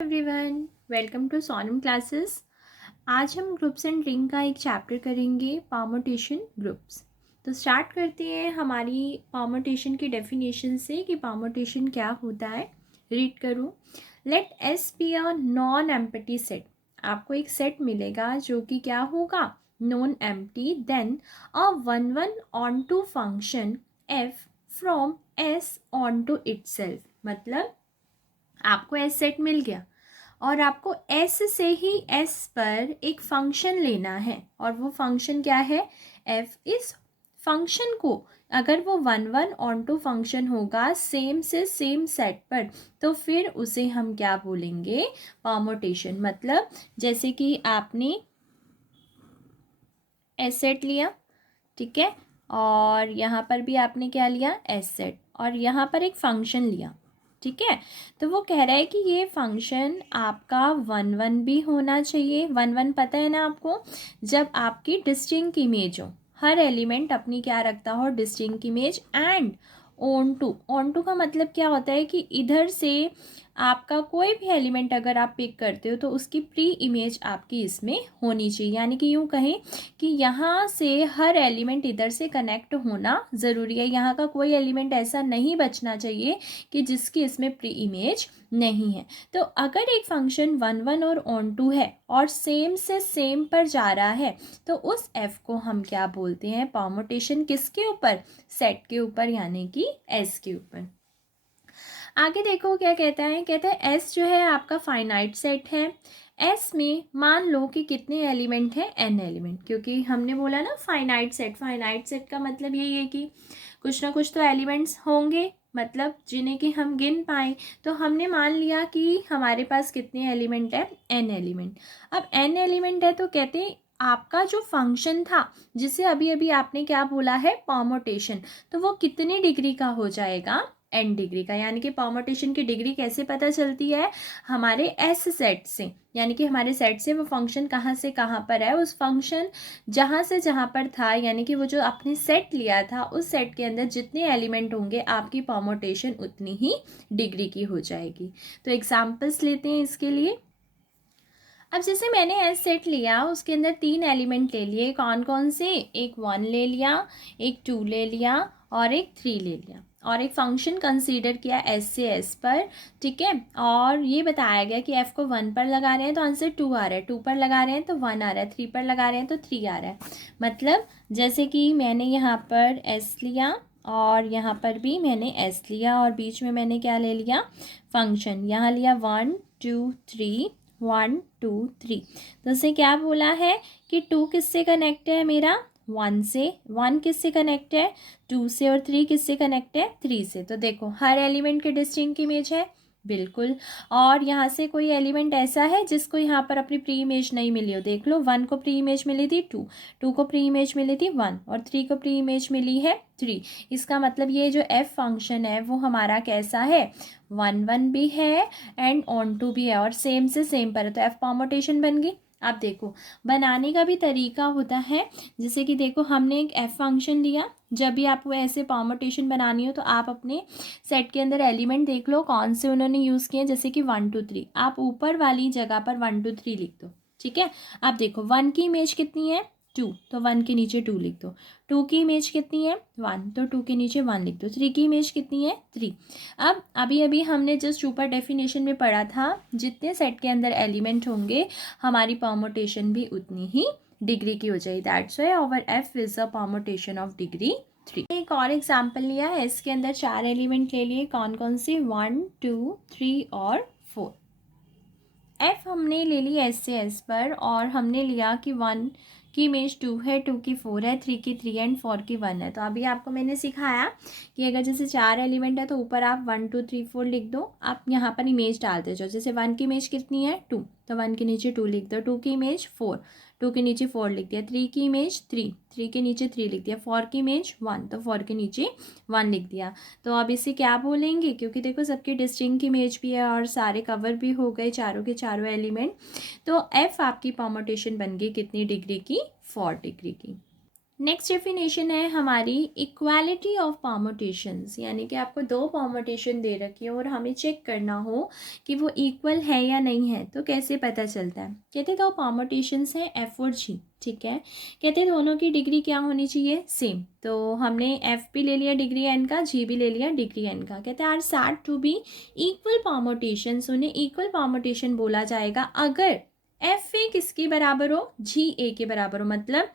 Everyone, welcome to Sonam classes. आज हम groups and ring का एक चैप्टर करेंगे, परम्यूटेशन ग्रुप्स। तो स्टार्ट करते हैं हमारी परम्यूटेशन की डेफिनेशन से कि परम्यूटेशन क्या होता है। रीड करूँ। Let S be a non empty set. आपको एक सेट मिलेगा जो कि क्या होगा, non empty. Then a one one onto function F from S onto itself. मतलब आपको एस सेट मिल गया और आपको एस से ही एस पर एक फंक्शन लेना है, और वो फंक्शन क्या है, एफ। इस फंक्शन को अगर वो one one onto function होगा सेम से सेम सेट पर, तो फिर उसे हम क्या बोलेंगे, परम्यूटेशन। मतलब जैसे कि आपने एस सेट लिया, ठीक है, और यहाँ पर भी आपने क्या लिया, एस सेट, और यहाँ पर एक फंक्शन लिया, ठीक है। तो वो कह रहा है कि ये फंक्शन आपका वन वन भी होना चाहिए। वन वन पता है ना आपको, जब आपकी डिस्टिंक्ट इमेज हो, हर एलिमेंट अपनी क्या रखता हो, distinct image. And onto का मतलब क्या होता है कि इधर से आपका कोई भी एलिमेंट अगर आप पिक करते हो तो उसकी प्री इमेज आपकी इसमें होनी चाहिए। यानी कि यूँ कहें कि यहाँ से हर एलिमेंट इधर से कनेक्ट होना ज़रूरी है। यहाँ का कोई एलिमेंट ऐसा नहीं बचना चाहिए कि जिसकी इसमें प्री इमेज नहीं है। तो अगर एक फंक्शन वन वन और ऑन टू है और सेम से सेम पर जा रहा है, तो उस एफ को हम क्या बोलते हैं, परम्यूटेशन। किसके ऊपर, सेट के ऊपर, यानी कि एस के ऊपर। आगे देखो क्या कहता है, कहता है एस जो है आपका फाइनाइट सेट है। एस में मान लो कि कितने एलिमेंट हैं, एन एलिमेंट, क्योंकि हमने बोला ना फाइनाइट सेट। फाइनाइट सेट का मतलब यही है कि कुछ ना कुछ तो एलिमेंट्स होंगे, मतलब जिन्हें कि हम गिन पाएँ। तो हमने मान लिया कि हमारे पास कितने एलिमेंट है, एन एलिमेंट। अब एन एलिमेंट है तो कहते हैं आपका जो फंक्शन था, जिसे अभी अभी आपने क्या बोला है, परम्यूटेशन, तो वो कितनी डिग्री का हो जाएगा, एन डिग्री का। यानी कि परम्यूटेशन की डिग्री कैसे पता चलती है, हमारे एस सेट से। यानी कि हमारे सेट से वो फंक्शन कहाँ से कहाँ पर है, उस फंक्शन जहाँ से जहाँ पर था, यानी कि वो जो आपने सेट लिया था, उस सेट के अंदर जितने एलिमेंट होंगे आपकी परम्यूटेशन उतनी ही डिग्री की हो जाएगी। तो एग्जाम्पल्स लेते हैं इसके लिए। अब जैसे मैंने एस सेट लिया, उसके अंदर तीन एलिमेंट ले लिए। कौन कौन से, एक वन ले लिया, एक टू ले लिया, और एक थ्री ले लिया, और एक फंक्शन कंसीडर किया एस से एस पर, ठीक है। और ये बताया गया कि एफ को वन पर लगा रहे हैं तो आंसर टू आ रहा है, टू पर लगा रहे हैं तो वन आ रहा है, थ्री पर लगा रहे हैं तो थ्री आ रहा है। मतलब जैसे कि मैंने यहाँ पर एस लिया और यहाँ पर भी मैंने एस लिया, और बीच में मैंने क्या ले लिया, फंक्शन। यहाँ लिया one two three, one two three. तो उसे क्या बोला है कि टू किससे कनेक्ट है मेरा, वन से। वन किससे कनेक्ट है, टू से। और थ्री किससे कनेक्ट है, थ्री से। तो देखो हर एलिमेंट के डिस्टिंक्ट इमेज है, बिल्कुल। और यहाँ से कोई एलिमेंट ऐसा है जिसको यहाँ पर अपनी प्री इमेज नहीं मिली हो, देख लो। वन को प्री इमेज मिली थी टू, टू को प्री इमेज मिली थी वन, और थ्री को प्री इमेज मिली है थ्री। इसका मतलब ये जो एफ फंक्शन है वो हमारा कैसा है, वन वन भी है एंड ऑन टू भी है, और सेम से सेम पर है, तो एफ परम्यूटेशन बन गई। आप देखो बनाने का भी तरीका होता है। जैसे कि देखो हमने एक एफ फंक्शन लिया, जब भी आपको ऐसे परम्यूटेशन बनानी हो तो आप अपने सेट के अंदर एलिमेंट देख लो कौन से उन्होंने यूज़ किए। जैसे कि वन टू थ्री, आप ऊपर वाली जगह पर वन टू थ्री लिख दो, ठीक है। आप देखो वन की इमेज कितनी है, टू, तो वन के नीचे टू लिख दो। टू की इमेज कितनी है, वन, तो टू के नीचे वन लिख दो। थ्री की इमेज कितनी है, थ्री। अब अभी अभी हमने जस्ट ऊपर डेफिनेशन में पढ़ा था, जितने सेट के अंदर एलिमेंट होंगे हमारी परम्यूटेशन भी उतनी ही डिग्री की हो जाएगी। That's why our F is a permutation of degree three. एक और एग्जाम्पल लिया है, इसके अंदर चार एलिमेंट ले लिए। कौन कौन से, वन टू थ्री और फोर। एफ हमने ले ली एस से एस पर, और हमने लिया कि वन की इमेज टू है, टू की फोर है, थ्री की थ्री एंड फोर की वन है। तो अभी आपको मैंने सिखाया कि अगर जैसे चार एलिमेंट है तो ऊपर आप वन टू थ्री फोर लिख दो, आप यहाँ पर इमेज डालते जाओ। जैसे वन की इमेज कितनी है, टू, तो वन के नीचे टू लिख दो। टू की इमेज फोर, टू के नीचे फोर लिख दिया। थ्री की इमेज थ्री, थ्री के नीचे थ्री लिख दिया। फोर की इमेज वन, तो फोर के नीचे वन लिख दिया। तो अब इसे क्या बोलेंगे, क्योंकि देखो सबकी डिस्टिंक्ट इमेज भी है और सारे कवर भी हो गए चारों के चारों एलिमेंट। तो एफ आपकी परम्यूटेशन बन गई कितनी डिग्री की, 4 डिग्री की। नेक्स्ट डेफिनेशन है हमारी इक्वालिटी ऑफ परमुटेशंस, यानी कि आपको दो परमुटेशन दे रखी है और हमें चेक करना हो कि वो इक्वल है या नहीं है, तो कैसे पता चलता है। कहते दो परमुटेशंस हैं एफ और जी, ठीक है। कहते दोनों की डिग्री क्या होनी चाहिए, सेम। तो हमने एफ भी ले लिया डिग्री एन का, जी भी ले लिया डिग्री एन का। कहते हैं are said to be equal permutations, उन्हें इक्वल परमुटेशन बोला जाएगा अगर एफ ए किसके बराबर हो, जी ए के बराबर हो। मतलब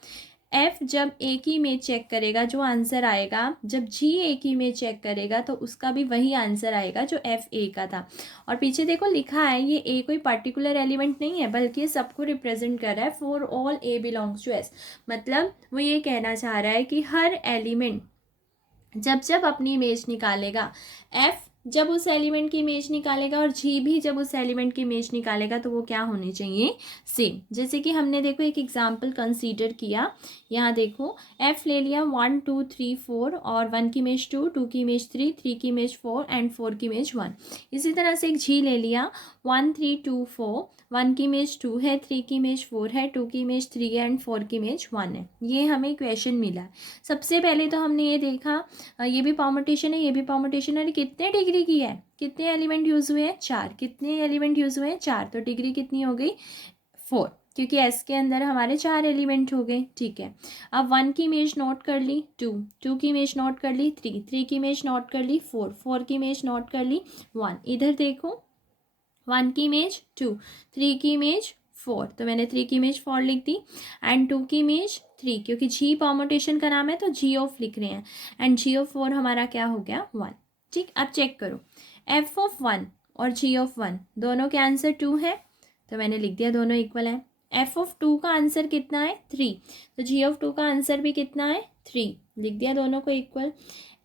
एफ जब ए की इमेज चेक करेगा जो आंसर आएगा, जब जी ए की इमेज चेक करेगा तो उसका भी वही आंसर आएगा जो एफ ए का था। और पीछे देखो लिखा है ये ए कोई पर्टिकुलर एलिमेंट नहीं है, बल्कि ये सबको रिप्रेजेंट कर रहा है। For all A belongs to S, मतलब वो ये कहना चाह रहा है कि हर एलिमेंट जब जब अपनी इमेज निकालेगा, एफ जब उस एलिमेंट की इमेज निकालेगा और जी भी जब उस एलिमेंट की इमेज निकालेगा, तो वो क्या होनी चाहिए, सेम। जैसे कि हमने देखो एक एग्जांपल कंसीडर किया, यहाँ देखो एफ ले लिया 1 2 3 4 और 1 की इमेज 2, 2 की इमेज 3, 3 की इमेज 4 एंड 4 की इमेज 1। इसी तरह से एक जी ले लिया 1 3 2 4, 1 की इमेज 2 है, 3 की इमेज 4 है, 2 की इमेज 3 है एंड 4 की इमेज 1 है। ये हमें क्वेश्चन मिला है। सबसे पहले तो हमने ये देखा ये भी परमुटेशन है, ये भी परमुटेशन है, कितने डिग्री की है, कितने एलिमेंट यूज़ हुए हैं, 4। कितने एलिमेंट यूज़ हुए हैं, 4। तो डिग्री कितनी हो गई, 4, क्योंकि एस के अंदर हमारे 4 एलिमेंट हो गए, ठीक है। अब 1 की इमेज नोट कर ली 2, 2 की इमेज नोट कर ली 3, 3 की इमेज नोट कर ली 4, 4 की इमेज नोट कर ली 1। इधर देखो 1 की इमेज 2, 3 की इमेज 4, तो मैंने 3 की इमेज 4 लिख दी एंड 2 की इमेज 3, क्योंकि जी परमुटेशन का नाम है तो जी ऑफ लिख रहे हैं एंड जी ऑफ 4 हमारा क्या हो गया, 1। ठीक, अब चेक करो एफ ऑफ 1 और जी ऑफ 1 दोनों के आंसर 2 है, तो मैंने लिख दिया दोनों इक्वल है। एफ ऑफ 2 का आंसर कितना है, 3, तो जी ऑफ 2 का आंसर भी कितना है, 3, लिख दिया दोनों को इक्वल।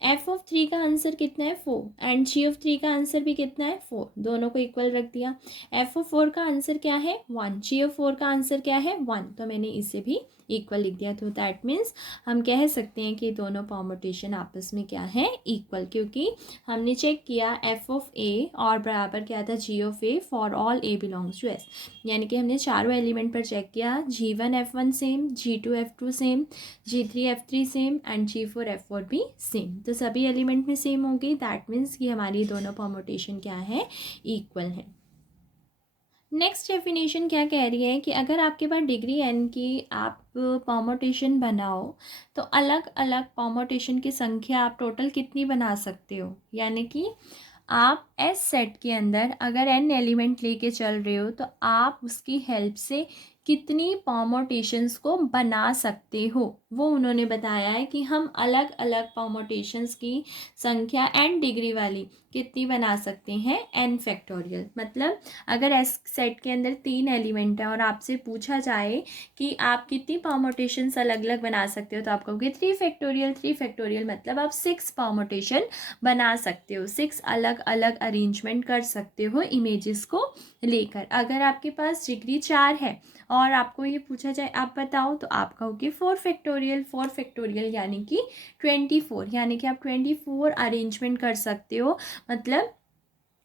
एफ ऑफ 3 का आंसर कितना है, 4 एंड जी ऑफ 3 का आंसर भी कितना है, 4, दोनों को इक्वल रख दिया। एफ ऑफ 4 का आंसर क्या है, 1, जी ऑफ 4 का आंसर क्या है, 1, तो मैंने इसे भी इक्वल लिख दिया। तो दैट मीन्स हम कह सकते हैं कि दोनों परमुटेशन आपस में क्या है, इक्वल, क्योंकि हमने चेक किया एफ ऑफ ए और बराबर क्या था, G of a for all A belongs to S, यानी कि हमने चारों एलिमेंट पर चेक किया, G1 F1 same, G2 F2 same, G3 F3 same and G4 F4 भी सेम, तो सभी एलिमेंट में सेम होगी। दैट मीन्स कि हमारी दोनों परमुटेशन क्या है, इक्वल है। नेक्स्ट डेफिनेशन क्या कह रही है कि अगर आपके पास डिग्री एन की आप परमुटेशन बनाओ तो अलग अलग परमुटेशन की संख्या आप टोटल कितनी बना सकते हो, यानी कि आप एस सेट के अंदर अगर एन एलिमेंट लेके चल रहे हो तो आप उसकी हेल्प से कितनी परमुटेशंस को बना सकते हो, वो उन्होंने बताया है कि हम अलग अलग परमुटेशंस की संख्या एन डिग्री वाली कितनी बना सकते हैं, एन फैक्टोरियल। मतलब अगर एस सेट के अंदर 3 एलिमेंट है और आपसे पूछा जाए कि आप कितनी परमुटेशंस अलग अलग बना सकते हो, तो आप कहोगे 3 फैक्टोरियल। 3 फैक्टोरियल मतलब आप 6 परमुटेशन बना सकते हो, 6 अलग अलग अरेंजमेंट कर सकते हो इमेजेस को लेकर। अगर आपके पास डिग्री 4 है और आपको ये पूछा जाए आप बताओ, तो आप कहोगे 4 फैक्टोरियल। 4 फैक्टोरियल यानी कि 24, यानी कि आप 24 अरेंजमेंट कर सकते हो। मतलब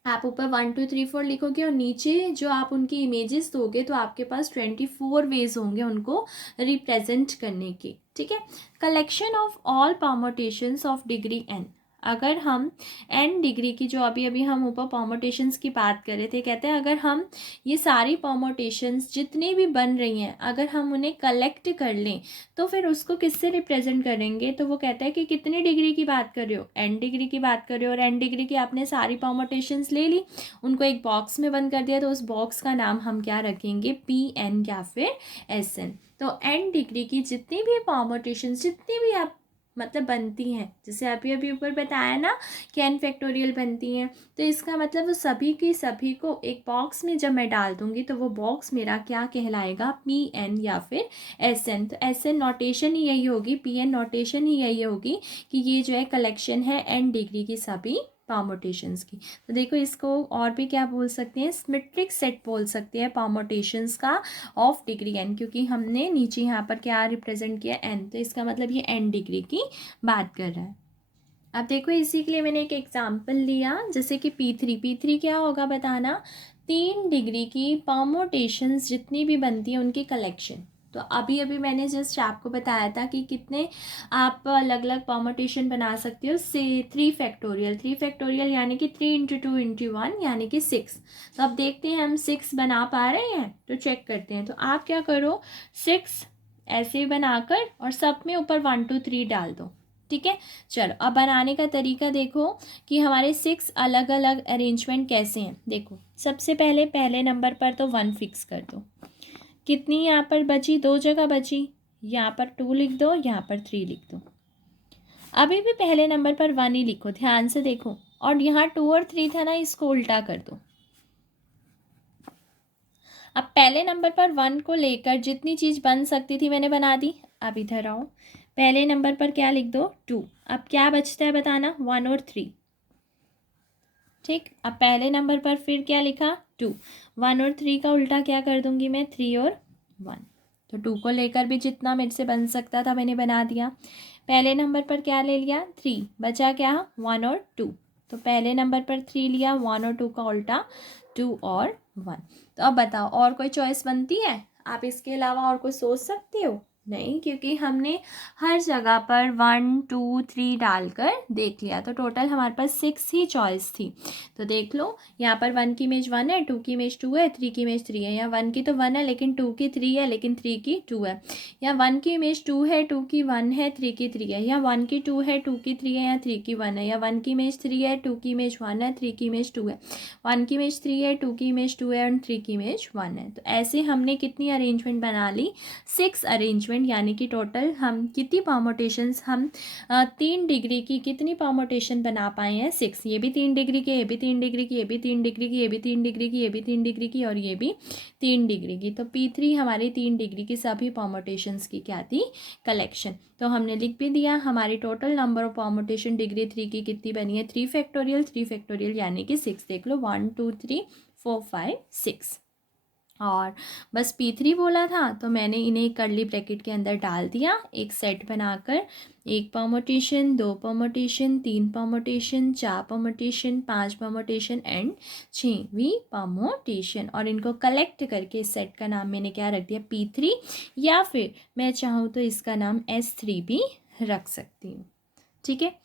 आप ऊपर 1 2 3 4 लिखोगे और नीचे जो आप उनकी इमेजेस दोगे तो आपके पास 24 वेज होंगे उनको रिप्रेजेंट करने के, ठीक है। Collection of all permutations of degree N, अगर हम एन डिग्री की जो अभी अभी हम ऊपर परमुटेशंस की बात कर रहे थे, कहते हैं अगर हम ये सारी परमुटेशंस जितनी भी बन रही हैं अगर हम उन्हें कलेक्ट कर लें तो फिर उसको किससे रिप्रेजेंट करेंगे, तो वो कहता है कि कितनी डिग्री की बात कर रहे हो, एन डिग्री की बात कर रहे हो, और एन डिग्री की आपने सारी परमुटेशंस ले ली, उनको एक बॉक्स में बंद कर दिया, तो उस बॉक्स का नाम हम क्या रखेंगे, पी एन या फिर एस एन। तो एन डिग्री की जितनी भी परमुटेशंस जितनी भी आप मतलब बनती हैं, जैसे अभी अभी ऊपर बताया ना कि एन फैक्टोरियल बनती हैं, तो इसका मतलब वो सभी की सभी को एक बॉक्स में जब मैं डाल दूंगी तो वो बॉक्स मेरा क्या कहलाएगा, पी एन या फिर एस एन। तो एस एन नोटेशन ही यही होगी, पी एन नोटेशन ही यही होगी कि ये जो है कलेक्शन है एन डिग्री की सभी परमुटेशंस की। तो देखो इसको और भी क्या बोल सकते हैं, सिमेट्रिक सेट बोल सकते हैं परमुटेशंस का ऑफ डिग्री एन, क्योंकि हमने नीचे यहाँ पर क्या रिप्रेजेंट किया, एन, तो इसका मतलब ये एन डिग्री की बात कर रहा है। अब देखो इसी के लिए मैंने एक एग्जांपल लिया, जैसे कि P3 क्या होगा बताना, 3 डिग्री की परमुटेशंस जितनी भी बनती है उनकी कलेक्शन, तो अभी अभी मैंने जस्ट आपको बताया था कि कितने आप अलग अलग परमुटेशन बना सकते हो से 3 फैक्टोरियल यानी कि 3 × 2 × 1 यानी कि 6। तो अब देखते हैं हम 6 बना पा रहे हैं, तो चेक करते हैं। तो आप क्या करो, 6 ऐसे बनाकर और सब में ऊपर 1 2 3 डाल दो, ठीक है। चलो अब बनाने का तरीका देखो कि हमारे 6 अलग अलग अरेंजमेंट कैसे हैं। देखो सबसे पहले पहले नंबर पर तो 1 फिक्स कर दो। कितनी यहाँ पर बची, 2 जगह बची, यहाँ पर 2 लिख दो, यहाँ पर 3 लिख दो। अभी भी पहले नंबर पर 1 ही लिखो, ध्यान से देखो। और यहाँ 2 और 3 था ना, इसको उल्टा कर दो। अब पहले नंबर पर 1 को लेकर जितनी चीज़ बन सकती थी मैंने बना दी। अब इधर आओ, पहले नंबर पर क्या लिख दो, 2। अब क्या बचता है बताना, 1 और 3, ठीक। अब पहले नंबर पर फिर क्या लिखा, 2। 1 और 3 का उल्टा क्या कर दूंगी मैं, 3 और 1। तो 2 को लेकर भी जितना मेरे से बन सकता था मैंने बना दिया। पहले नंबर पर क्या ले लिया, 3, बचा क्या, 1 और 2। तो पहले नंबर पर 3 लिया, 1 और 2 का उल्टा 2 और 1। तो अब बताओ और कोई चॉइस बनती है, आप इसके अलावा और कोई सोच सकते हो? नहीं, क्योंकि हमने हर जगह पर 1 2 3 डालकर देख लिया। तो टोटल हमारे पास 6 ही चॉइस थी। तो देख लो, यहाँ पर 1 की इमेज 1 है, 2 की इमेज 2 है, 3 की इमेज 3 है। यहाँ 1 की तो 1 है लेकिन 2 की 3 है, लेकिन 3 की 2 है। यहाँ 1 की इमेज 2 है, 2 की 1 है, 3 की 3 है। यहाँ 1 की 2 है, 2 की 3 है, यहाँ 3 की 1 है। यहाँ 1 की इमेज 3 है, 2 की इमेज 1 है, 3 की इमेज 2 है। 1 की इमेज 3 है, 2 की इमेज 2 है और 3 की इमेज 1 है। तो ऐसे हमने कितनी अरेंजमेंट बना ली, 6 अरेंजमेंट। यानी कि टोटल हम कितनी परमुटेशंस, हम 3 डिग्री की कितनी परमुटेशन बना पाए हैं, 6। ये भी 3 डिग्री के, ये भी 3 डिग्री की, ये भी 3 डिग्री की, ये भी 3 डिग्री की, ये भी 3 डिग्री की और ये भी 3 डिग्री की। तो P3 हमारी 3 डिग्री की सभी परमुटेशंस की क्या थी, कलेक्शन। तो हमने लिख भी दिया, हमारी total number of permutation degree 3 की कितनी बनी है, 3 फैक्टोरियल यानी कि 6। देख लो 1 2 3 4 5 6। और बस P3 बोला था तो मैंने इन्हें कर्ली ब्रैकेट के अंदर डाल दिया, एक सेट बनाकर। 1 permutation, 2 permutation, 3 permutation, 4 permutation, 5 permutation and 6वीं परमुटेशन। और इनको कलेक्ट करके इस सेट का नाम मैंने क्या रख दिया, P3, या फिर मैं चाहूँ तो इसका नाम S3 भी रख सकती हूँ, ठीक है।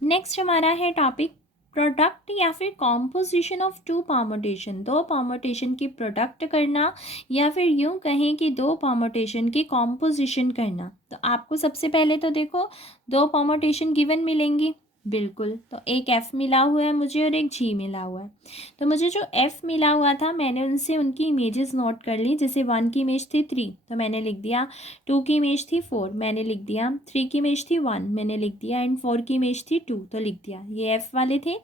नेक्स्ट हमारा है टॉपिक प्रोडक्ट या फिर कॉम्पोजिशन ऑफ 2 परमुटेशन। 2 परमुटेशन की प्रोडक्ट करना या फिर यूँ कहें कि 2 परमुटेशन की कॉम्पोजिशन करना। तो आपको सबसे पहले तो देखो 2 परमुटेशन गिवन मिलेंगी, बिल्कुल। तो एक F मिला हुआ है मुझे और एक G मिला हुआ है। तो मुझे जो F मिला हुआ था मैंने उनसे उनकी इमेजेस नोट कर ली। जैसे 1 की इमेज थी 3 तो मैंने लिख दिया, 2 की इमेज थी 4 मैंने लिख दिया, 3 की इमेज थी 1 मैंने लिख दिया एंड 4 की इमेज थी 2 तो लिख दिया। ये F वाले थे,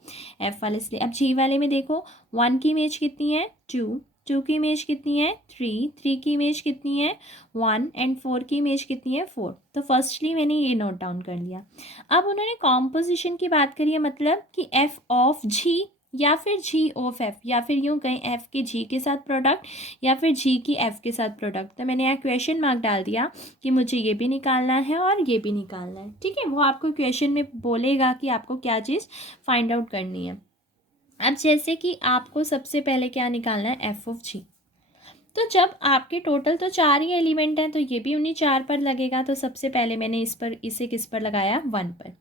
F वाले इसलिए। अब G वाले में देखो 1 की इमेज कितनी है, 2, 2 की इमेज कितनी है, 3, 3 की इमेज कितनी है, 1 एंड 4 की इमेज कितनी है, 4। तो फर्स्टली मैंने ये नोट डाउन कर लिया। अब उन्होंने कॉम्पोजिशन की बात करी है, मतलब कि F ऑफ G या फिर G ऑफ F, या फिर यूँ कहें F के G के साथ प्रोडक्ट या फिर G की F के साथ प्रोडक्ट। तो मैंने यहाँ क्वेश्चन मार्क डाल दिया कि मुझे ये भी निकालना है और ये भी निकालना है, ठीक है। वो आपको क्वेश्चन में बोलेगा कि आपको क्या चीज़ फाइंड आउट करनी है। अब जैसे कि आपको सबसे पहले क्या निकालना है, F ऑफ G। तो जब आपके टोटल तो 4 ही एलिमेंट हैं तो ये भी उन्हीं 4 पर लगेगा। तो सबसे पहले मैंने इसे किस पर लगाया, 1 पर।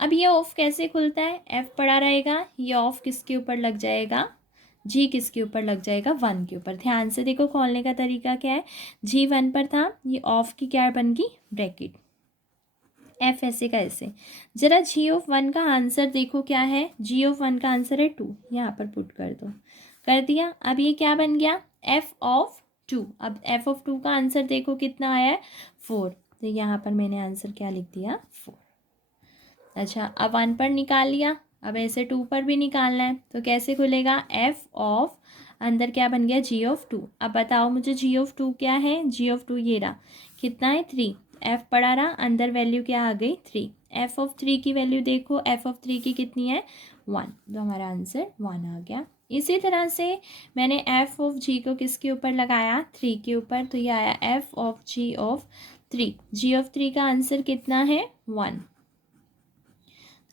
अब ये ऑफ कैसे खुलता है, F पड़ा रहेगा, ये ऑफ किसके ऊपर लग जाएगा, G किसके ऊपर लग जाएगा, 1 के ऊपर। ध्यान से देखो खोलने का तरीका क्या है, G 1 पर था, ये ऑफ की क्या बन गई, ब्रैकेट, F ऐसे का ऐसे। जरा G ऑफ 1 का आंसर देखो क्या है, G ऑफ 1 का आंसर है 2, यहाँ पर पुट कर दो, कर दिया। अब ये क्या बन गया, F ऑफ 2। अब F ऑफ 2 का आंसर देखो कितना आया है, 4। तो यहाँ पर मैंने आंसर क्या लिख दिया, 4। अच्छा, अब 1 पर निकाल लिया, अब ऐसे 2 पर भी निकालना है। तो कैसे खुलेगा, F ऑफ, अंदर क्या बन गया, G ऑफ 2। अब बताओ मुझे G ऑफ 2 क्या है, G ऑफ 2 ये रहा, कितना है, 3। F पड़ा रहा, अंदर वैल्यू क्या आ गई, 3। F ऑफ 3 की वैल्यू देखो, F ऑफ 3 की कितनी है, 1। तो हमारा आंसर 1 आ गया। इसी तरह से मैंने F ऑफ G को किसके ऊपर लगाया, 3 के ऊपर। तो ये आया F of G of 3। G of 3 का आंसर कितना है, 1।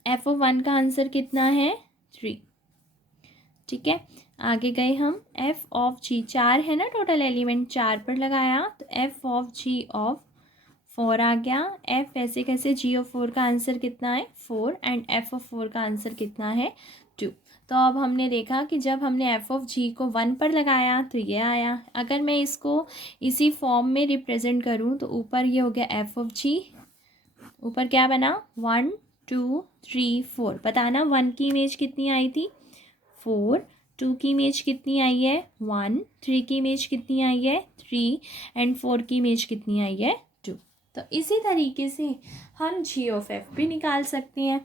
F ऑफ 1 का आंसर कितना है, 3, ठीक है। आगे गए हम एफ ऑफ जी, 4 है ना टोटल एलिमेंट, 4 पर लगाया तो एफ ऑफ जी ऑफ 4 आ गया। एफ ऐसे कैसे, जी ऑफ 4 का आंसर कितना है 4 एंड एफ ऑफ 4 का आंसर कितना है 2। तो अब हमने देखा कि जब हमने एफ ऑफ जी को 1 पर लगाया तो ये आया। अगर मैं इसको इसी फॉर्म में रिप्रेजेंट करूँ तो ऊपर ये हो गया एफ ऑफ जी, ऊपर क्या बना 1 2 3 4। बताना 1 की इमेज कितनी आई थी 4, 2 की इमेज कितनी आई है 1, 3 की इमेज कितनी आई है 3 एंड 4 की इमेज कितनी आई है 2। तो इसी तरीके से हम जी ऑफ एफ भी निकाल सकते हैं।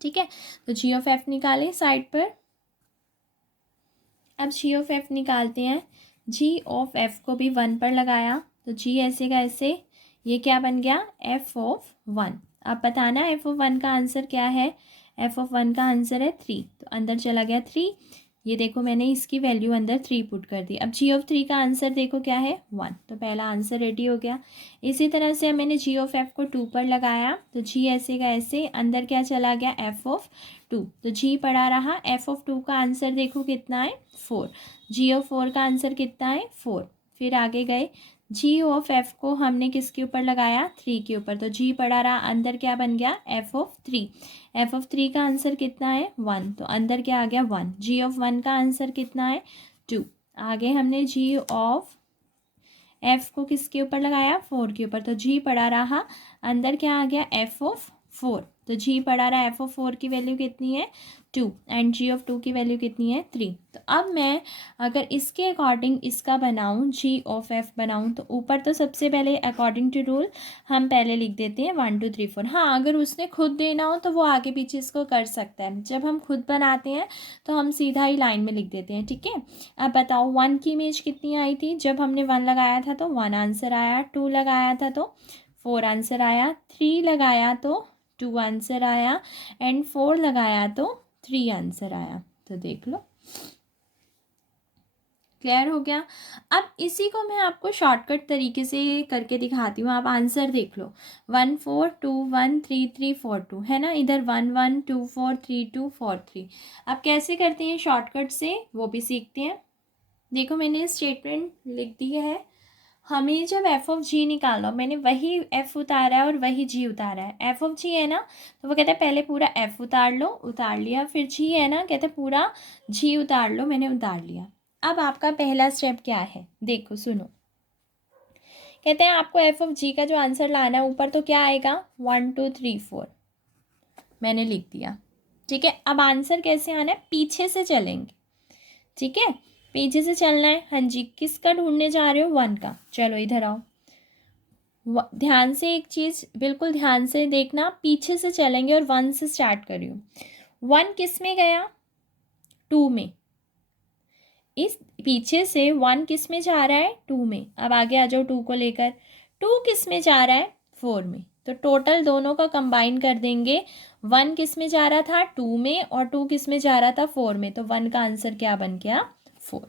ठीक है, तो जी ऑफ एफ निकालें साइड पर। अब जी ऑफ एफ निकालते हैं। जी ऑफ एफ को भी 1 पर लगाया तो जी ऐसे का ऐसे, ये क्या बन गया एफ ऑफ 1। अब बताना एफ ऑफ 1 का आंसर क्या है, एफ ऑफ 1 का आंसर है 3, तो अंदर चला गया 3। ये देखो मैंने इसकी वैल्यू अंदर 3 पुट कर दी। अब जी ऑफ 3 का आंसर देखो क्या है 1, तो पहला आंसर रेडी हो गया। इसी तरह से मैंने जी ऑफ एफ को 2 पर लगाया तो जी ऐसे का ऐसे, अंदर क्या चला गया एफ ऑफ 2, तो जी पड़ा रहा। एफ ऑफ 2 का आंसर देखो कितना है 4, जी ऑफ 4 का आंसर कितना है 4। फिर आगे गए, जी ऑफ एफ को हमने किसके ऊपर लगाया 3 के ऊपर, तो जी पड़ा रहा, अंदर क्या बन गया एफ ऑफ 3। एफ ऑफ 3 का आंसर कितना है 1, तो अंदर क्या आ गया 1। जी ऑफ 1 का आंसर कितना है 2। आगे हमने जी ऑफ एफ को किसके ऊपर लगाया 4 के ऊपर, तो जी पड़ा रहा, अंदर क्या आ गया एफ ऑफ 4, तो जी पड़ा रहा एफ ऑफ 4 की वैल्यू कितनी है 2 एंड जी ऑफ 2 की वैल्यू कितनी है 3। तो अब मैं अगर इसके अकॉर्डिंग इसका बनाऊं, जी ऑफ एफ बनाऊं, तो ऊपर तो सबसे पहले अकॉर्डिंग टू रूल हम पहले लिख देते हैं 1 2 3 4। हाँ, अगर उसने खुद देना हो तो वो आगे पीछे इसको कर सकता है। जब हम खुद बनाते हैं तो हम सीधा ही लाइन में लिख देते हैं। ठीक है, अब बताओ 1 की इमेज कितनी आई थी, जब हमने 1 लगाया था तो 1 आंसर आया, 2 लगाया था तो 4 आंसर आया, 3 लगाया तो 2 आंसर आया एंड 4 लगाया तो 3 आंसर आया। तो देख लो, क्लियर हो गया। अब इसी को मैं आपको शॉर्टकट तरीके से करके दिखाती हूँ। आप आंसर देख लो, 1 4 2 1 3 3 4 2 है ना, इधर 1 1 2 4 3 2 4 3। अब कैसे करते हैं शॉर्टकट से वो भी सीखते हैं। देखो मैंने स्टेटमेंट लिख दी है, हमें जब एफ ऑफ जी निकालना, मैंने वही एफ उतारा है और वही जी उतारा है। एफ ऑफ जी है ना, तो वो कहते हैं पहले पूरा एफ उतार लो, उतार लिया। फिर जी है ना, कहते हैं पूरा जी उतार लो, मैंने उतार लिया। अब आपका पहला स्टेप क्या है, देखो सुनो। कहते हैं आपको एफ ऑफ जी का जो आंसर लाना है ऊपर, तो क्या आएगा 1 2 3 4, मैंने लिख दिया। ठीक है, अब आंसर कैसे आना है, पीछे से चलेंगे। ठीक है, पीछे से चलना है। हाँ जी, किसका ढूंढने जा रहे हो 1 का, चलो इधर आओ। ध्यान से एक चीज़ बिल्कुल ध्यान से देखना, पीछे से चलेंगे और 1 से स्टार्ट कर रही हूँ। 1 किस में गया 2 में, इस पीछे से 1 किस में जा रहा है 2 में। अब आगे आ जाओ 2 को लेकर, 2 किस में जा रहा है 4 में, तो टोटल दोनों का कंबाइन कर देंगे। 1 किस में जा रहा था 2 में और 2 किस में जा रहा था 4 में, तो 1 का आंसर क्या बन गया 4।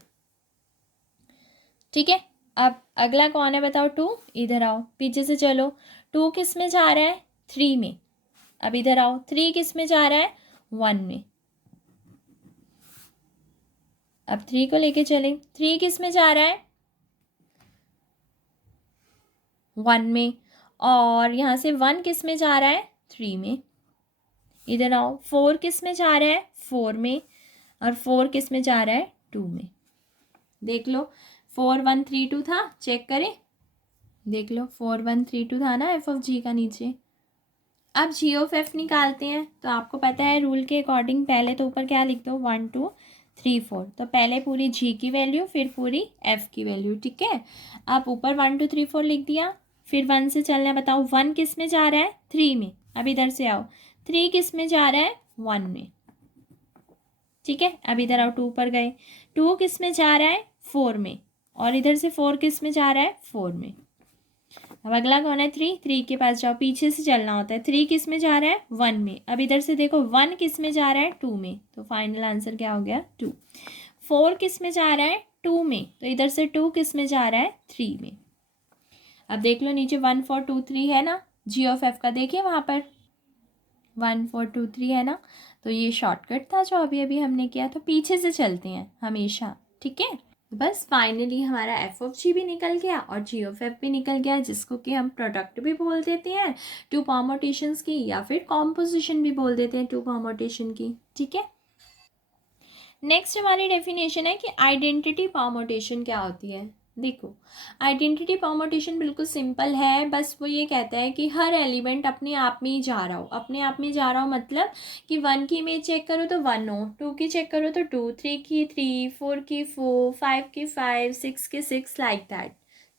ठीक है, अब अगला कौन है बताओ 2, इधर आओ पीछे से चलो। 2 किस में जा रहा है 3 में, अब इधर आओ। 3 किस में जा रहा है 1 में, अब 3 को लेके चले। 3 किस में जा रहा है 1 में, और यहाँ से 1 किस में जा रहा है 3 में, इधर आओ। 4 किस में जा रहा है 4 में, और 4 किस में जा रहा है 2 में। देख लो 4 1 3 2 था, चेक करें, देख लो 4 1 3 2 था ना एफ ऑफ जी का नीचे। अब जी ऑफ एफ निकालते हैं, तो आपको पता है रूल के अकॉर्डिंग पहले तो ऊपर क्या लिख दो 1 2 3 4, तो पहले पूरी जी की वैल्यू फिर पूरी एफ की वैल्यू। ठीक है, आप ऊपर 1 2 3 4 लिख दिया, फिर 1 से चलना है। बताओ 1 किस में जा रहा है 3 में, अब इधर से आओ। 3 किस में जा रहा है 1 में। ठीक है, अब इधर आओ 2 पर गए। 2 किस में जा रहा है 4 में, और इधर से 4 किस में जा रहा है 4 में। अब अगला कौन है 3, 3 के पास जाओ, पीछे से चलना होता है। 3 किस में जा रहा है 1 में, अब इधर से देखो 1 किस में जा रहा है 2 में, तो फाइनल आंसर क्या हो गया 2। 4 किस में जा रहा है 2 में, तो इधर से 2 किस में जा रहा है 3 में। अब देख लो नीचे 1 4 2 3 है ना, जी ऑफ एफ का देखिए वहाँ पर 1 4 2 3 है ना। तो ये शॉर्टकट था जो अभी अभी हमने किया। तो पीछे से चलते हैं हमेशा, ठीक है। बस फाइनली हमारा एफ ऑफ जी भी निकल गया और जी ऑफ एफ भी निकल गया, जिसको कि हम प्रोडक्ट भी बोल देते हैं टू परमोटेशंस की, या फिर कॉम्पोजिशन भी बोल देते हैं टू परमोटेशन की, ठीक है। नेक्स्ट हमारी डेफिनेशन है कि आइडेंटिटी परमोटेशन क्या होती है। देखो, आइडेंटिटी परमोटेशन बिल्कुल सिंपल है। बस वो ये कहता है कि हर एलिमेंट अपने आप में ही जा रहा हो, अपने आप में जा रहा हो मतलब कि 1 की इमेज चेक करो तो 1 हो, 2 की चेक करो तो 2, 3 की 3, 4 की 4, 5 की 5, 6 की 6, लाइक दैट,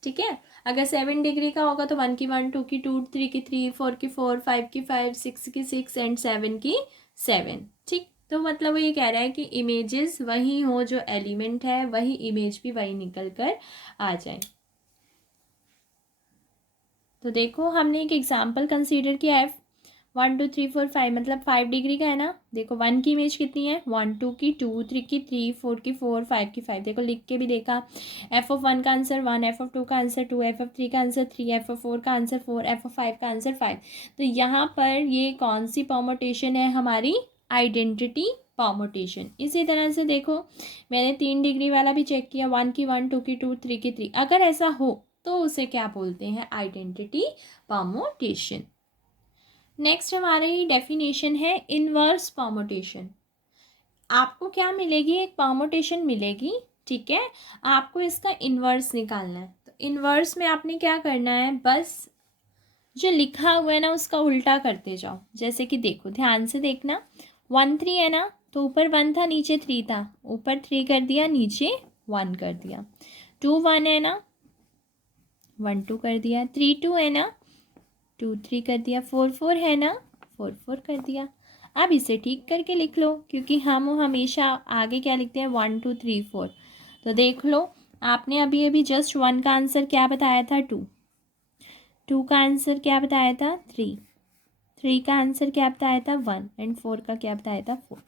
ठीक है। अगर 7 डिग्री का होगा तो 1 की 1, 2 की 2, 3 की 3, 4 की 4, 5 की 5, 6 की 6 एंड 7 की 7, ठीक। तो मतलब वो ये कह रहा है कि इमेजेस वही हो, जो एलिमेंट है वही इमेज भी वही निकल कर आ जाए। तो देखो, हमने एक एग्जांपल कंसीडर किया है। 1 2 3 4 5 मतलब 5 डिग्री का है ना। देखो 1 की इमेज कितनी है, 1, 2 की 2, 3 की 3, 4 की 4, 5 की 5। देखो लिख के भी देखा। एफ ऑफ 1 का आंसर 1, एफ ऑफ 2 का आंसर 2, एफ ऑफ 3 का आंसर 3, एफ ऑफ 4 का आंसर 4, एफ ऑफ 5 का आंसर 5। तो यहाँ पर ये कौन सी परमुटेशन है हमारी, आइडेंटिटी परमुटेशन। इसी तरह से देखो, मैंने 3 डिग्री वाला भी चेक किया, 1 की 1, 2 की 2, 3 की 3। अगर ऐसा हो तो उसे क्या बोलते हैं, आइडेंटिटी परमुटेशन। नेक्स्ट हमारी डेफिनेशन है इनवर्स परमुटेशन। आपको क्या मिलेगी, एक परमुटेशन मिलेगी, ठीक है। आपको इसका इनवर्स निकालना है। तो इनवर्स में आपने क्या करना है, बस जो लिखा हुआ है ना उसका उल्टा करते जाओ। जैसे कि देखो, ध्यान से देखना, 1 3 है ना, तो ऊपर 1 था नीचे 3 था, ऊपर 3 कर दिया नीचे 1 कर दिया। 2 1 है ना, 1 2 कर दिया। 3 2 है ना, 2 3 कर दिया। 4 4 है ना, 4 4 कर दिया। अब इसे ठीक करके लिख लो, क्योंकि हम हमेशा आगे क्या लिखते हैं, 1 2 3 4। तो देख लो, आपने अभी अभी जस्ट 1 का आंसर क्या बताया था, 2, 2 का आंसर क्या बताया था, 3, 3 का आंसर क्या बताया था, 1 एंड 4 का क्या बताया था, 4।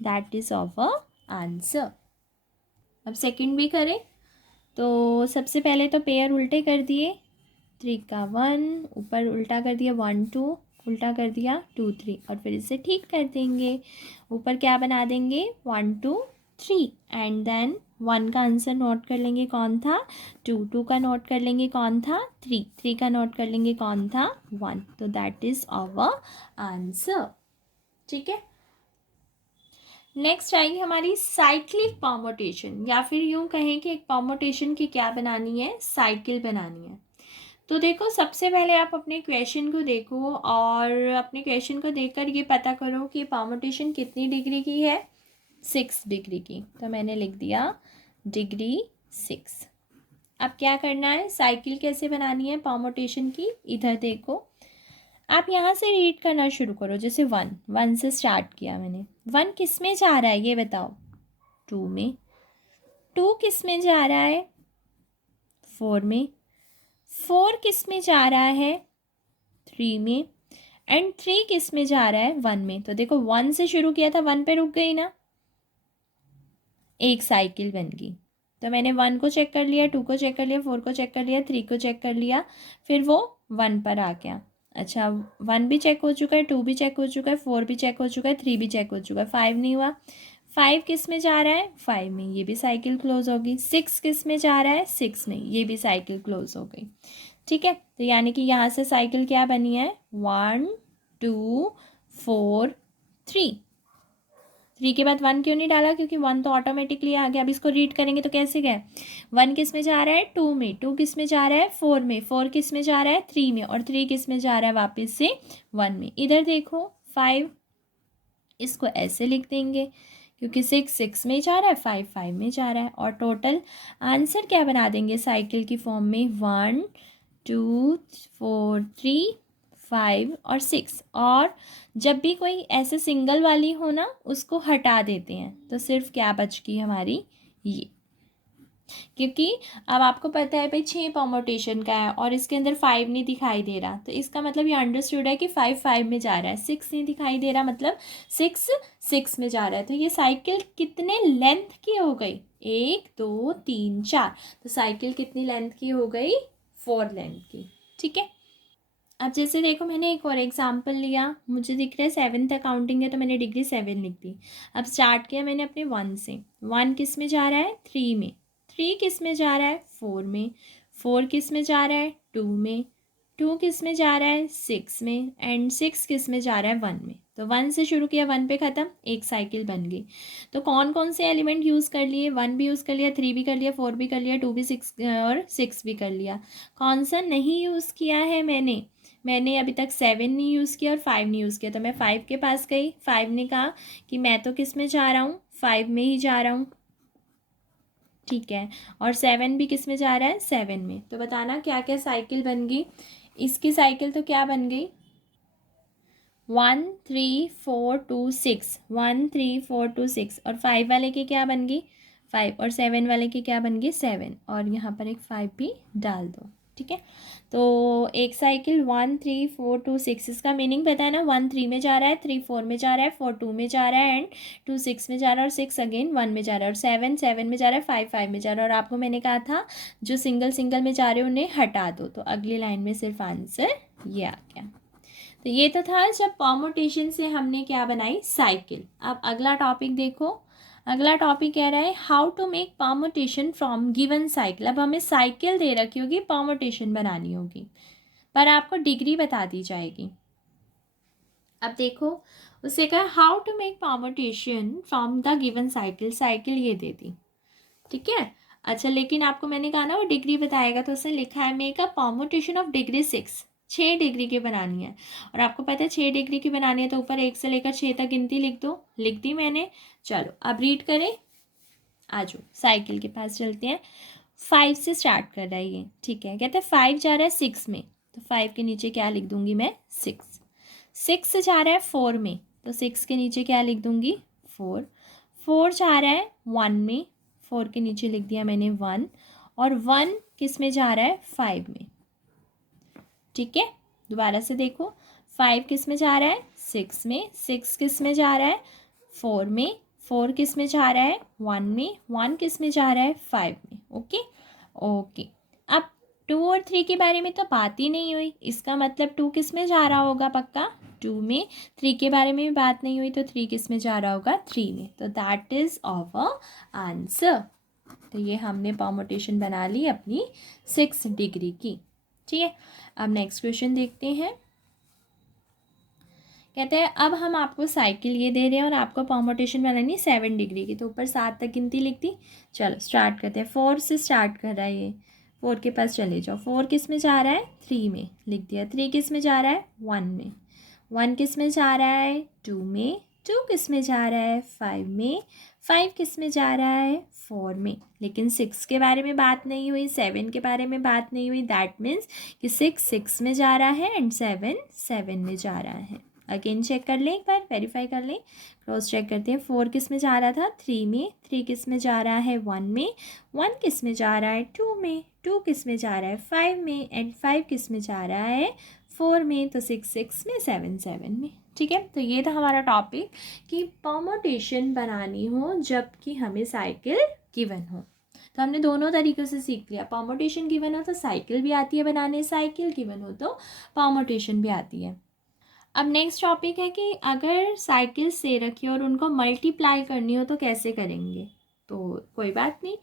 That is our answer. अब सेकंड भी करें। तो सबसे पहले तो पेयर उल्टे कर दिए, 3 का 1, ऊपर उल्टा कर दिया 1 2, उल्टा कर दिया 2 3, और फिर इसे ठीक कर देंगे। ऊपर क्या बना देंगे, 1 2 3, एंड देन 1 का आंसर नोट कर लेंगे कौन था, 2, 2 का नोट कर लेंगे कौन था, 3, 3 का नोट कर लेंगे कौन था, 1। तो दैट इज आवर आंसर, ठीक है। नेक्स्ट आएगी हमारी साइक्लिक परमुटेशन, या फिर यूं कहें कि एक परमुटेशन की क्या बनानी है, साइकिल बनानी है। तो देखो, सबसे पहले आप अपने क्वेश्चन को देखो और अपने क्वेश्चन को देखकर ये पता करो कि परमुटेशन कितनी डिग्री की है, 6 डिग्री की। तो मैंने लिख दिया डिग्री 6। अब क्या करना है, साइकिल कैसे बनानी है परमुटेशन की, इधर देखो। आप यहाँ से रीड करना शुरू करो। जैसे 1 1 से स्टार्ट किया मैंने, 1 किस में जा रहा है ये बताओ, 2 में। 2 किस में जा रहा है, 4 में। 4 किस में जा रहा है, 3 में। एंड 3 किस में जा रहा है, 1 में। तो देखो, 1 से शुरू किया था, 1 पे रुक गई ना, एक साइकिल बन गई। तो मैंने 1 को चेक कर लिया, 2 को चेक कर लिया, 4 को चेक कर लिया, 3 को चेक कर लिया, फिर वो 1 पर आ गया। अच्छा, 1 भी चेक हो चुका है, 2 भी चेक हो चुका है, 4 भी चेक हो चुका है, 3 भी चेक हो चुका है, 5 नहीं हुआ। 5 किस में जा रहा है, 5 में, ये भी साइकिल क्लोज होगी। 6 किस में जा रहा है, 6 में, ये भी साइकिल क्लोज हो गई, ठीक है। तो यानी कि यहाँ से साइकिल क्या बनी है, 1 2 4 3। 3 के बाद 1 क्यों नहीं डाला, क्योंकि 1 तो ऑटोमेटिकली आ गया। अब इसको रीड करेंगे तो कैसे गए, 1 किस में जा रहा है, 2 में। 2 किस में जा रहा है, 4 में। 4 किस में जा रहा है, 3 में। और 3 किस में जा रहा है, वापस से 1 में। इधर देखो 5, इसको ऐसे लिख देंगे क्योंकि 6 6 में जा रहा है, 5 5 में जा रहा है। और टोटल आंसर क्या बना देंगे साइकिल की फॉर्म में, 1 2 4 3 5 और 6। और जब भी कोई ऐसे सिंगल वाली हो ना, उसको हटा देते हैं, तो सिर्फ क्या बच गई हमारी, ये। क्योंकि अब आपको पता है भाई 6 परमुटेशन का है और इसके अंदर 5 नहीं दिखाई दे रहा, तो इसका मतलब ये अंडरस्टूड है कि 5 5 में जा रहा है। 6 नहीं दिखाई दे रहा, मतलब 6 6 में जा रहा है। तो ये साइकिल कितने लेंथ की हो गई, 1 2 3 4। तो साइकिल कितनी लेंथ की हो गई, 4 लेंथ की, ठीक है। अब जैसे देखो मैंने एक और एग्जांपल लिया, मुझे दिख रहा है 7 तक काउंटिंग है तो मैंने डिग्री 7 लिख दी। अब स्टार्ट किया मैंने अपने 1 से। 1 किस में जा रहा है? 3 में। 3 किस में जा रहा है? 4 में। 4 किस में जा रहा है? 2 में। 2 किस में जा रहा है? 6 में। एंड 6 किस में जा रहा है? 1 में। तो 1 से शुरू किया, 1 पे ख़त्म, एक साइकिल बन गई। तो कौन कौन से एलिमेंट यूज़ कर लिए? 1 भी यूज़ कर लिया, 3 भी कर लिया, 4 भी कर लिया, 2 भी 6 और 6 भी कर लिया। कौन सा नहीं यूज़ किया है मैंने अभी तक 7 नहीं यूज़ किया और 5 नहीं यूज़ किया। तो मैं 5 के पास गई। 5 ने कहा कि मैं तो किस में जा रहा हूँ? 5 में ही जा रहा हूँ, ठीक है। और 7 भी किस में जा रहा है? 7 में। तो बताना क्या क्या साइकिल बन गई। इसकी साइकिल तो क्या बन गई? 1 3 4 2 6, 1 3 4 2 6। और 5 वाले की क्या बन गई? 5। और 7 वाले की क्या बन गई? 7। और यहाँ पर एक 5 भी डाल दो, ठीक है। तो एक साइकिल 1 3 4 2 6, इसका मीनिंग पता है ना? 1 3 में जा रहा है, 3 4 में जा रहा है, 4 2 में जा रहा है, एंड 2 6 में जा रहा है, और 6 अगेन 1 में जा रहा है, और 7 7 में जा रहा है, 5 5 में जा रहा है। और आपको मैंने कहा था जो सिंगल सिंगल में जा रहे हैं उन्हें हटा दो। तो अगली लाइन में सिर्फ आंसर ये आ गया। तो ये तो था जब परमुटेशन से हमने क्या बनाई? साइकिल। अब अगला टॉपिक देखो। अगला टॉपिक कह रहा है how to make permutation from given cycle. अब हमें साइकिल दे रखी होगी, परमुटेशन बनानी होगी, पर आपको डिग्री बता दी जाएगी। अब देखो उससे कहा how to make permutation from the given cycle. Cycle ये दे दी, ठीक है। अच्छा, लेकिन आपको मैंने कहा ना वो डिग्री बताएगा, तो उसने लिखा है make a permutation of degree 6। 6 degree की बनानी है, और आपको पता है 6 डिग्री की बनानी है तो ऊपर 1 से लेकर 6 तक गिनती लिख दो। लिख दी मैंने। चलो अब रीड करें। आजो साइकिल के पास चलते हैं। 5 से स्टार्ट कर रहा है ये, ठीक है। कहते हैं 5 जा रहा है 6 में, तो 5 के नीचे क्या लिख दूंगी मैं? 6। 6 से जा रहा है 4 में, तो 6 के नीचे क्या लिख दूंगी? 4। 4 जा रहा है 1 में, 4 के नीचे लिख दिया मैंने 1। और 1 किस में जा रहा है? 5 में, ठीक है। दोबारा से देखो, 5 किस में जा रहा है? 6 में। 6 किस में जा रहा है? 4 में। 4 किस में जा रहा है? 1 में। 1 किस में जा रहा है? 5 में। Okay okay. अब 2 और 3 के बारे में तो बात ही नहीं हुई, इसका मतलब 2 किस में जा रहा होगा? पक्का 2 में। 3 के बारे में भी बात नहीं हुई, तो 3 किस में जा रहा होगा? 3 में। तो दैट इज आवर आंसर। तो ये हमने परमुटेशन बना ली अपनी 6 डिग्री की, ठीक है। अब नेक्स्ट क्वेश्चन देखते हैं। कहते हैं अब हम आपको साइकिल ये दे रहे हैं और आपको परमुटेशन बनानी 7 डिग्री की, तो ऊपर 7 तक गिनती लिख दी। चलो स्टार्ट करते हैं। 4 से स्टार्ट कर रहा है ये, 4 के पास चले जाओ। 4 किस में जा रहा है? 3 में, लिख दिया। 3 किस में जा रहा है? 1 में। 1 किस में जा रहा है? 2 में। 2 किस में जा रहा है? 5 में। 5 किस में जा रहा है? 4 में। लेकिन 6 के बारे में बात नहीं हुई, 7 के बारे में बात नहीं हुई। दैट मीन्स कि 6 6 में जा रहा है एंड 7 7 में जा रहा है। अगेन चेक कर लें, एक बार वेरीफाई कर लें, क्रॉस चेक करते हैं। 4 किस में जा रहा था? 3 में। 3 किस में जा रहा है? 1 में। 1 किस में जा रहा है? 2 में। 2 किस में जा रहा है? 5 में। एंड 5 किस में जा रहा है? 4 में। तो 6 6 में, 7 7 में, ठीक है। तो ये था हमारा टॉपिक कि परमुटेशन बनानी हो जबकि हमें साइकिल गिवन हो। तो हमने दोनों तरीक़ों से सीख लिया, परमुटेशन गिवन हो तो साइकिल भी आती है बनाने, साइकिल गिवन हो तो परमुटेशन भी आती है। अब नेक्स्ट टॉपिक है कि अगर साइकिल से रखी और उनको मल्टीप्लाई करनी हो तो कैसे करेंगे। तो कोई बात नहीं,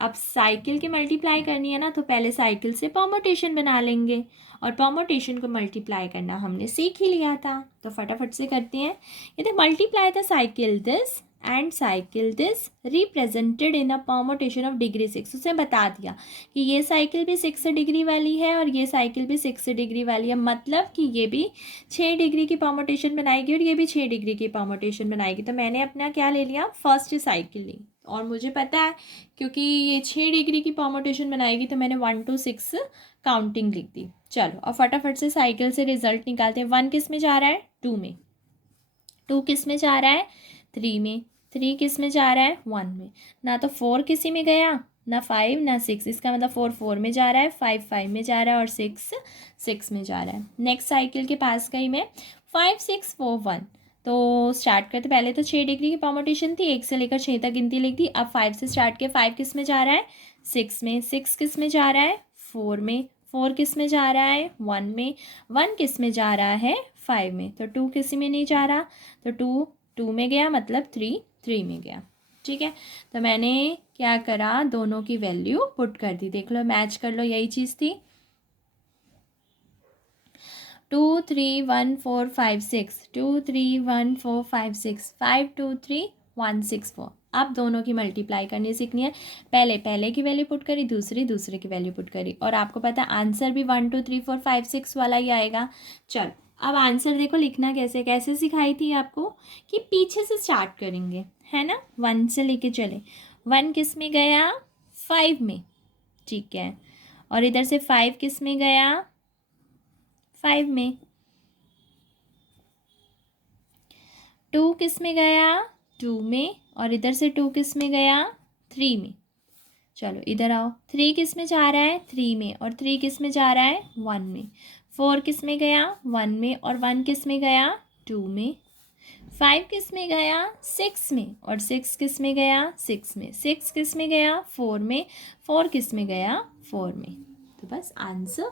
अब साइकिल के मल्टीप्लाई करनी है ना, तो पहले साइकिल से परमुटेशन बना लेंगे, और परमुटेशन को मल्टीप्लाई करना हमने सीख ही लिया था, तो फटाफट से करते हैं। ये तो multiply the cycle this and cycle this represented in a permutation of degree 6। उसने बता दिया कि ये साइकिल भी 6 डिग्री वाली है और ये साइकिल भी 6 डिग्री वाली है, मतलब कि ये भी 6 डिग्री की परमुटेशन बनाएगी और ये भी 6 डिग्री की परमुटेशन बनाएगी। तो मैंने अपना क्या ले लिया? फर्स्ट साइकिल ली, और मुझे पता है क्योंकि ये 6 डिग्री की परमुटेशन बनाएगी तो मैंने 1 to 6 काउंटिंग लिख दी। चलो और फटाफट से साइकिल से रिजल्ट निकालते हैं। 1 किस में जा रहा है? 2 में। 2 किस में जा रहा है? 3 में। 3 किस में जा रहा है? 1 में। ना तो 4 किसी में गया, ना 5 ना 6, इसका मतलब 4 4 में जा रहा है, 5 5 में जा रहा है और 6 6 में जा रहा है। नेक्स्ट साइकिल के पास गई मैं। 5 6 4 1। तो स्टार्ट करते, पहले तो 6 डिग्री की परमुटेशन थी, 1 से लेकर 6 तक गिनती लिख दी। अब 5 से स्टार्ट किया। 5 किस में जा रहा है? 6 में। 6 किस में जा रहा है? 4 में। 4 किस में जा रहा है 1 में, 1 किस में जा रहा है 5 में, तो 2 किसी में नहीं जा रहा, तो 2 2 में गया, मतलब 3 3 में गया। ठीक है, तो मैंने क्या करा, दोनों की वैल्यू पुट कर दी। देख लो, मैच कर लो, यही चीज़ थी। 2 3 1 4 5 6, 2 3 1 4 5 6, 5 2 3 1 6 4। आप दोनों की मल्टीप्लाई करनी सीखनी है। पहले की वैल्यू पुट करी, दूसरे की वैल्यू पुट करी, और आपको पता है आंसर भी 1 2 3 4 5 6 वाला ही आएगा। चल, अब आंसर देखो, लिखना कैसे कैसे सिखाई थी आपको, कि पीछे से स्टार्ट करेंगे, है ना। 1 से लेके चले, 1 किस में गया 5 में, ठीक है, और इधर से 5 किस में गया 5 में, 2 किस में गया 2 में, और इधर से 2 किस में गया 3 में। चलो इधर आओ, 3 किस में जा रहा है 3 में, और 3 किस में जा रहा है 1 में, 4 किस में गया 1 में, और 1 किस में गया 2 में, 5 किस में गया 6 में, और 6 किस में गया 6 में, 6 किस में गया 4 में, 4 किस में गया 4 में। तो बस आंसर।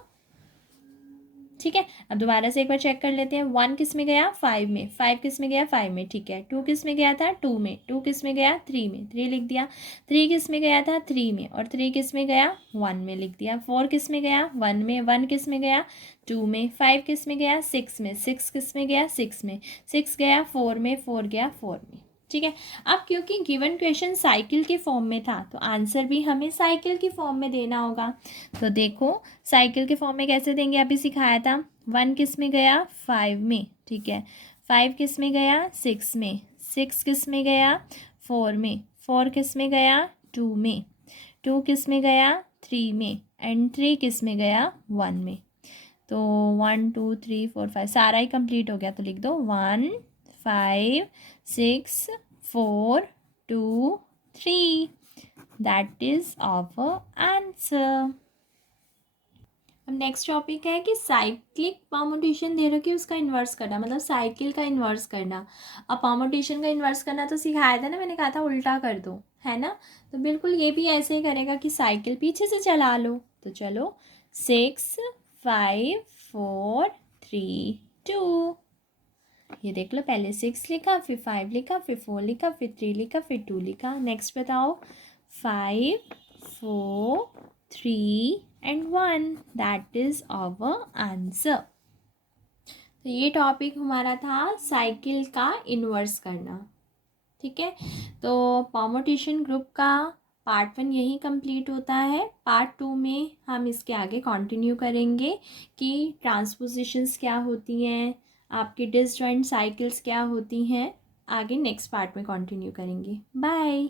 ठीक है, अब दोबारा से एक बार चेक कर लेते हैं। 1 किस में गया 5 में, 5 किस में गया 5 में, ठीक है। 2 किस में गया था 2 में, 2 किस में गया 3 में, 3 लिख दिया। 3 किस में गया था 3 में, और 3 किस में गया 1 में, लिख दिया। 4 किस में गया 1 में, 1 किस में गया 2 में, 5 किस में गया 6 में, 6 किस में गया 6 में, 6 गया 4 में, 4 गया 4 में। ठीक है, अब क्योंकि गिवन क्वेश्चन साइकिल के फॉर्म में था, तो आंसर भी हमें साइकिल की फॉर्म में देना होगा। तो देखो, साइकिल के फॉर्म में कैसे देंगे, अभी सिखाया था। 1 किस में गया 5 में, ठीक है, 5 किस में गया 6 में, 6 किस में गया 4 में, 4 किस में गया 2 में, 2 किस में गया 3 में, एंड 3 किस में गया 1 में। तो 1 2 3 4 5 सारा ही कंप्लीट हो गया, तो लिख दो 1 5 6 4 2 3। That is our answer. अब नेक्स्ट टॉपिक है कि साइक्लिक परमुटेशन दे रखी है, उसका इन्वर्स करना, मतलब साइकिल का इन्वर्स करना। अब परमुटेशन का इन्वर्स करना तो सिखाया था ना, मैंने कहा था उल्टा कर दो, है ना। तो बिल्कुल ये भी ऐसे ही करेगा कि साइकिल पीछे से चला लो। तो चलो 6 5 4 3 2, ये देख लो, पहले 6 लिखा, फिर 5 लिखा, फिर 4 लिखा, फिर 3 लिखा, फिर 2 लिखा। नेक्स्ट बताओ, 5 4 3 and 1, that is our answer. तो ये टॉपिक हमारा था साइकिल का इन्वर्स करना। ठीक है, तो परमुटेशन ग्रुप का पार्ट 1 यही कंप्लीट होता है। पार्ट 2 में हम इसके आगे कंटिन्यू करेंगे कि ट्रांसपोजिशंस क्या होती हैं, आपकी डिसजॉइंट साइकिल्स क्या होती हैं। आगे नेक्स्ट पार्ट में कंटिन्यू करेंगे। बाय।